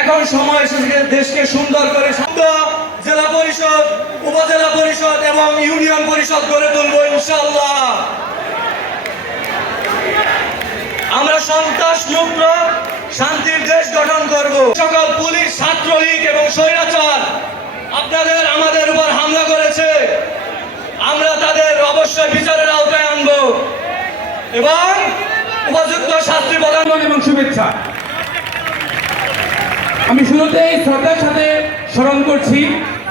এখন সময় এসেছে দেশকে সুন্দর করে জেলা পরিষদ, উপজেলা পরিষদ এবং ইউনিয়ন পরিষদ গড়ে তুলবো ইনশাল্লাহ আমরা সন্ত্রাস মুক্ত শান্তির দেশ গঠন করব। সকল পুলিশ, ছাত্রলীগ এবং স্বৈরাচার আপনাদের আমাদের উপর হামলা করেছে। আমরা তাদের অবশ্যই বিচারের আওতায় আনব। এবং উপযুক্ত শাস্তি প্রদান এবং শুভেচ্ছা। আমি শুরুতেই শ্রদ্ধার সাথে স্মরণ করছি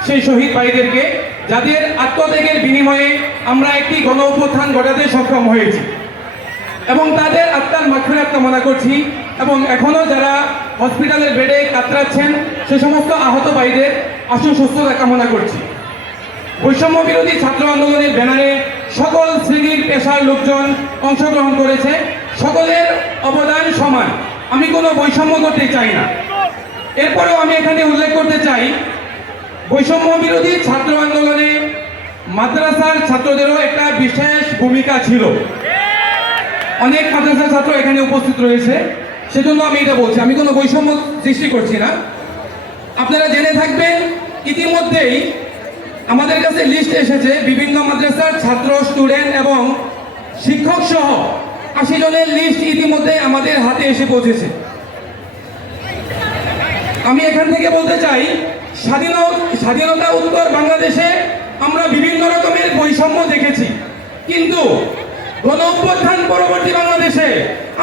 সেই শহীদ ভাইদেরকে, যাদের আত্মত্যাগের বিনিময়ে আমরা একটি গণ অভ্যুত্থান ঘটাতে সক্ষম হয়েছি। এবং তাদের আত্মার মাখফিরাত কামনা করছি এবং এখনও যারা হসপিটালের বেডে কাতরাচ্ছেন, সে সমস্ত আহত ভাইদের আশু সুস্থতা কামনা করছি। বৈষম্য বিরোধী ছাত্র আন্দোলনের ব্যানারে সকল শ্রেণির পেশার লোকজন অংশগ্রহণ করেছে। সকলের অবদান সমান। আমি কোনো বৈষম্য করতে চাই না। এরপরেও আমি এখানে উল্লেখ করতে চাই, বৈষম্য বিরোধী ছাত্র আন্দোলনে মাদ্রাসার ছাত্রদেরও একটা বিশেষ ভূমিকা ছিল। অনেক মাদ্রাসার ছাত্র এখানে উপস্থিত রয়েছে, সেজন্য আমি এটা বলছি। আমি কোনো বৈষম্য সৃষ্টি করছি না। আপনারা জেনে থাকবেন, ইতিমধ্যেই আমাদের কাছে লিস্ট এসেছে বিভিন্ন মাদ্রাসার ছাত্র স্টুডেন্ট এবং শিক্ষক সহ আশি জনের লিস্ট ইতিমধ্যে আমাদের হাতে এসে পৌঁছেছে। আমি এখান থেকে বলতে চাই, স্বাধীন স্বাধীনতা উত্তর বাংলাদেশে আমরা বিভিন্ন রকমের বৈষম্য দেখেছি। কিন্তু গণ অভ্যুত্থান পরবর্তী বাংলাদেশে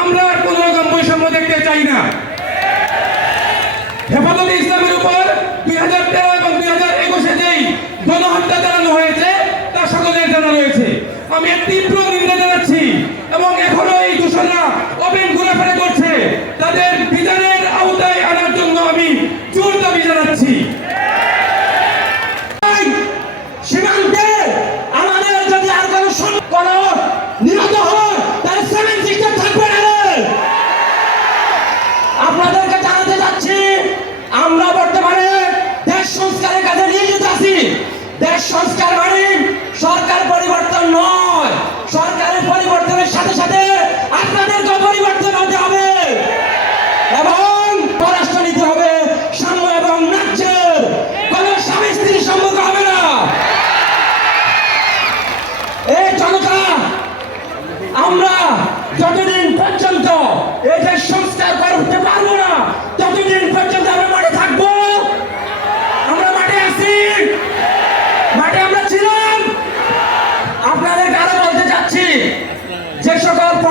আমরা আর কোনো রকম বৈষম্য দেখতে চাই না। হেফাজতে ইসলামের উপর দুই হাজার তেরো এবং দুই হাজার একুশে যেই গণহত্যা চালানো হয়েছে, তা সকলের জানা রয়েছে। আমি তীব্র নিন্দা জানাচ্ছি এবং এখনও এই দূষণরা অবিন ঘুরেফেরা করছে। তাদের বিচারের আওতায় আনার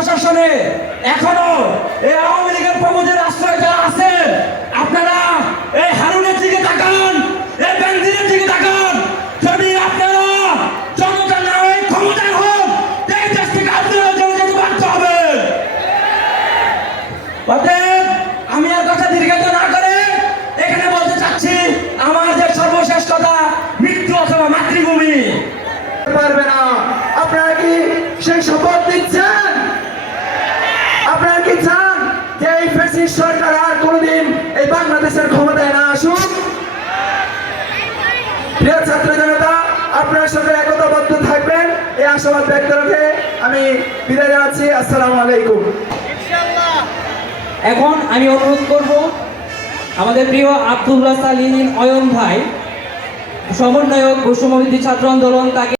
প্রশাসনে এখনও এই আওয়ামী লীগের প্রমোদের আশ্রয় যারা আছেন আপনারা এই হারুনের দিকে তাকান এই বেঞ্জিনের দিকে তাকান যদি আপনারা জনতা না হয়ে ক্ষমতায় হন এই দেশ থেকে আপনারা চলে যেতে বাধ্য হবে অতএব আমি আর কথা দীর্ঘায়িত না করে এখানে বলতে চাচ্ছি আমার যে সর্বশেষ কথা মৃত্যু অথবা মাতৃভূমি পারবে না আপনারা কি সেই শপথ দিচ্ছেন আপনারা কি চান যে এই ফ্যাসিস্ট সরকার আর কোনোদিন এই বাংলাদেশের ক্ষমতায় না আসুক। প্রিয় ছাত্র জনতা, আপনারা সকলে একতাবদ্ধ থাকবেন। এই আশাবাদ ব্যক্ত রেখে আমি বিদায় জানাচ্ছি। আসসালামু আলাইকুম। এখন আমি অনুরোধ করব আমাদের প্রিয় আব্দুল্লাহ সালিন অয়ন ভাই, সমন্বয়ক বৈষম্যবিধি ছাত্র আন্দোলন, তাকে